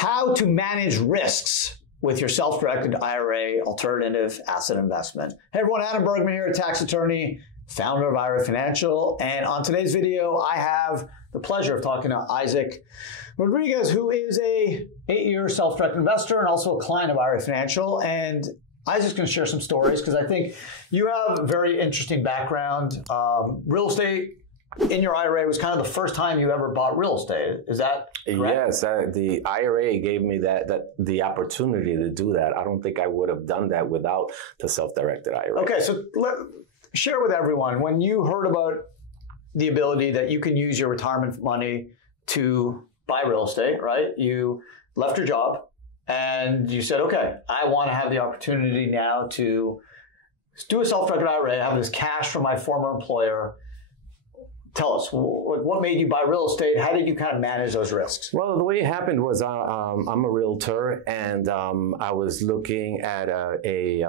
how to manage risks with your self-directed IRA alternative asset investment. Hey everyone, Adam Bergman here, a tax attorney, founder of IRA Financial. And on today's video, I have the pleasure of talking to Isaac Rodriguez, who is a 8-year self-directed investor and also a client of IRA Financial. And Isaac's going to share some stories because I think you have a very interesting background. Real estate in your IRA was kind of the first time you ever bought real estate. Is that correct? Yes, the IRA gave me the opportunity to do that. I don't think I would have done that without the self-directed IRA. Okay, so share with everyone, when you heard about the ability that you can use your retirement money to buy real estate, right? You left your job and you said, okay, I want to have the opportunity now to do a self-directed IRA, have this cash from my former employer. Tell us, what made you buy real estate? How did you kind of manage those risks? Well, the way it happened was I'm a realtor, and I was looking at a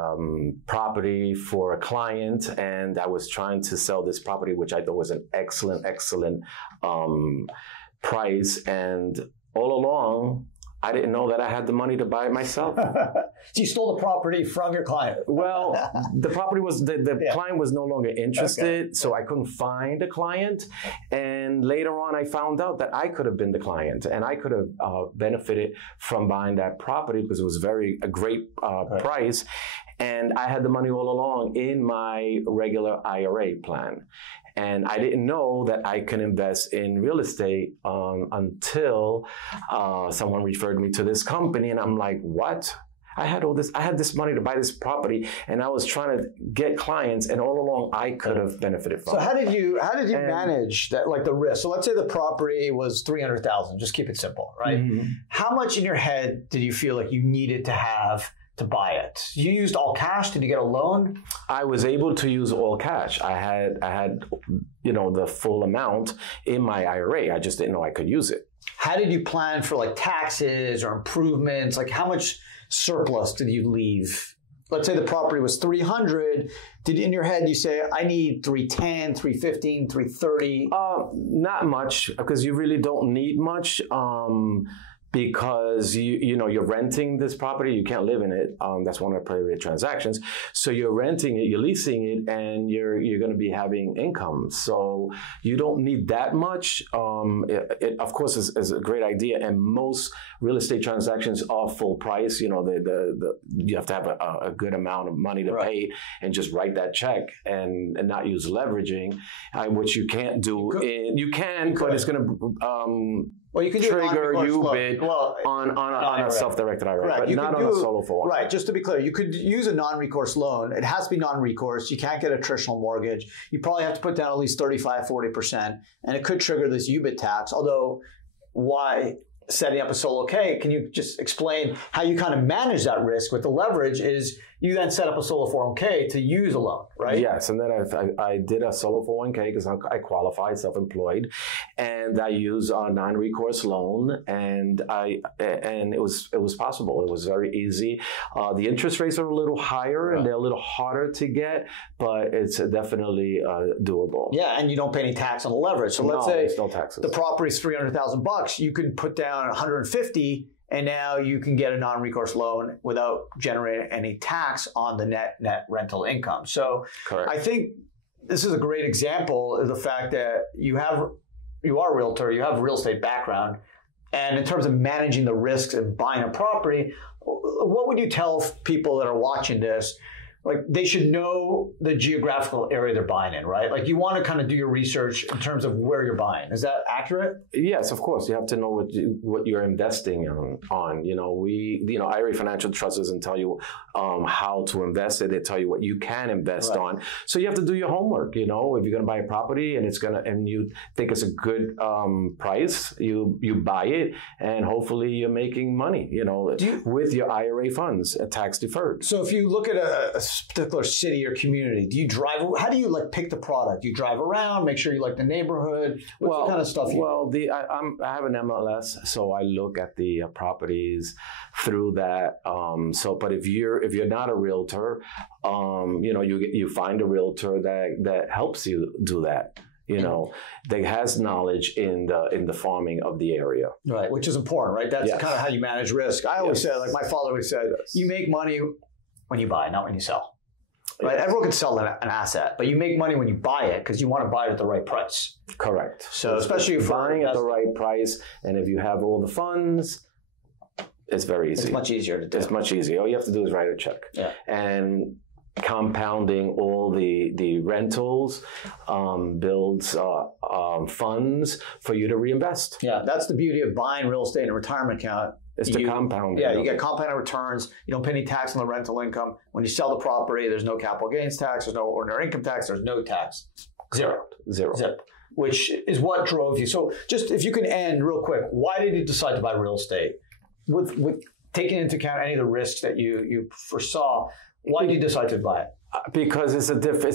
property for a client, and I was trying to sell this property, which I thought was an excellent price. And all along, I didn't know that I had the money to buy it myself. So you stole the property from your client? Well, the property was, the client was no longer interested, so I couldn't find a client. And later on, I found out that I could have been the client and I could have benefited from buying that property because it was a great price. And I had the money all along in my regular IRA plan. And I didn't know that I could invest in real estate until someone referred me to this company. And I'm like, what? I had this money to buy this property, and I was trying to get clients, and all along I could have benefited from it. So how did you manage that, like the risk? So let's say the property was $300,000. Just keep it simple, right? Mm-hmm. How much in your head did you feel like you needed to have to buy it? You used all cash? Did you get a loan? I was able to use all cash. I had the full amount in my IRA. I just didn't know I could use it. How did you plan for like taxes or improvements? Like how much surplus did you leave? Let's say the property was 300. Did in your head you say, I need 310, 315, 330? Not much, because you really don't need much. Because you're renting this property, you can't live in it. That's one of the private transactions. So you're renting it, you're leasing it, and you're going to be having income. So you don't need that much. It of course is a great idea, and most real estate transactions are full price. You have to have a good amount of money to pay and just write that check and not use leveraging, which you can't do. But it's going to you can trigger UBIT on a self-directed IRA, but not on a solo 401. Right, just to be clear, you could use a non-recourse loan. It has to be non-recourse. You can't get a traditional mortgage. You probably have to put down at least 35, 40%, and it could trigger this UBIT tax, although why setting up a solo K, can you just explain how you kind of manage that risk with the leverage is you then set up a solo 401k to use a loan, right? Yes, and then I did a solo 401k because I qualified, self-employed, and I used a non-recourse loan, and it was possible. It was very easy. The interest rates are a little higher and they're a little harder to get, but it's definitely doable. Yeah, and you don't pay any tax on the leverage. So let's say no taxes. The property's $300,000. You can put down 150. And now you can get a non-recourse loan without generating any tax on the net rental income. So correct. I think this is a great example of the fact that you are a realtor, you have a real estate background, and in terms of managing the risks of buying a property, what would you tell people that are watching this? Like they should know the geographical area they're buying in, right? Like you want to kind of do your research in terms of where you're buying. Is that accurate? Yes, of course. You have to know what you're investing on. IRA Financial Trust doesn't tell you how to invest it. They tell you what you can invest on. So you have to do your homework. If you're going to buy a property and you think it's a good price, you buy it, and hopefully you're making money. With your IRA funds, tax deferred. So if you look at a particular city or community, do you drive? How do you pick the product? Do you drive around, make sure you like the neighborhood? What's the kind of stuff you do? I have an MLS, so I look at the properties through that. But if you're not a realtor, you find a realtor that helps you do that. that has knowledge in the farming of the area. Right, which is important, right? That's kind of how you manage risk. I always said, like my father always said, you make money when you buy, not when you sell. Right? Everyone can sell an asset, but you make money when you buy it because you want to buy it at the right price. Correct. So especially if buying at the right price, and if you have all the funds, it's very easy. It's much easier to do. It's much easier. All you have to do is write a check. Yeah. And compounding all the rentals builds funds for you to reinvest. Yeah, that's the beauty of buying real estate in a retirement account. It's the compound. Yeah, you get compounded returns. You don't pay any tax on the rental income. When you sell the property, there's no capital gains tax, there's no ordinary income tax, there's no tax. Zero. Zip. Which is what drove you. So just if you can end real quick, why did you decide to buy real estate? With taking into account any of the risks that you foresaw, why did you decide to buy it? Because it's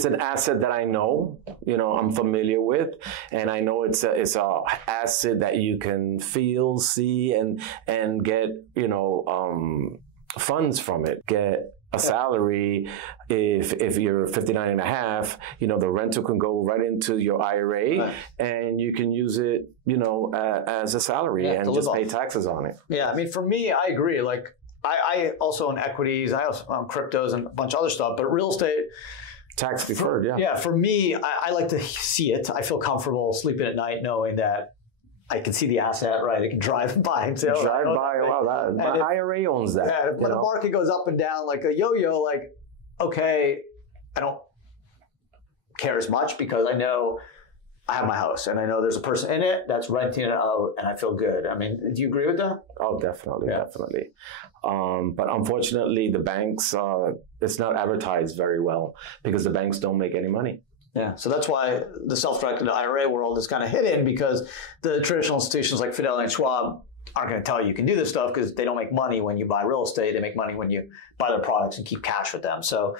an asset that I know, I'm familiar with, and I know it's a asset that you can feel, see, and get, funds from it. Get a salary. If you're 59 and a half, the rental can go right into your IRA, and you can use it, as a salary and just pay taxes on it. Yeah, I mean, for me, I agree. Like, I also own equities, I also own cryptos and a bunch of other stuff, but real estate, tax deferred. Yeah, for me, I like to see it. I feel comfortable sleeping at night knowing that I can see the asset, right? I can drive by and say, my IRA owns that. Yeah, when the market goes up and down like a yo-yo, like, okay, I don't care as much because I know I have my house and I know there's a person in it that's renting it out and I feel good. I mean, do you agree with that? Oh, definitely. But unfortunately, the banks, it's not advertised very well because the banks don't make any money. Yeah, so that's why the self-directed IRA world is kind of hidden, because the traditional institutions like Fidelity and Schwab aren't going to tell you can do this stuff because they don't make money when you buy real estate. They make money when you buy their products and keep cash with them. So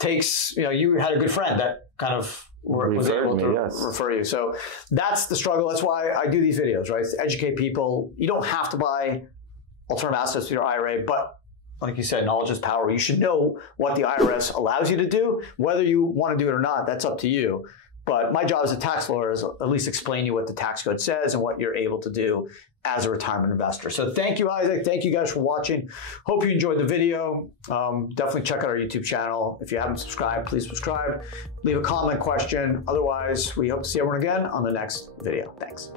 takes, you had a good friend that kind of was able to refer you. So that's the struggle. That's why I do these videos, right? To educate people. You don't have to buy alternative assets to your IRA, but like you said, knowledge is power. You should know what the IRS allows you to do. Whether you want to do it or not, that's up to you. But my job as a tax lawyer is at least explain you what the tax code says and what you're able to do as a retirement investor. So thank you, Isaac. Thank you guys for watching. Hope you enjoyed the video. Definitely check out our YouTube channel. If you haven't subscribed, please subscribe. Leave a comment, question. Otherwise, we hope to see everyone again on the next video. Thanks.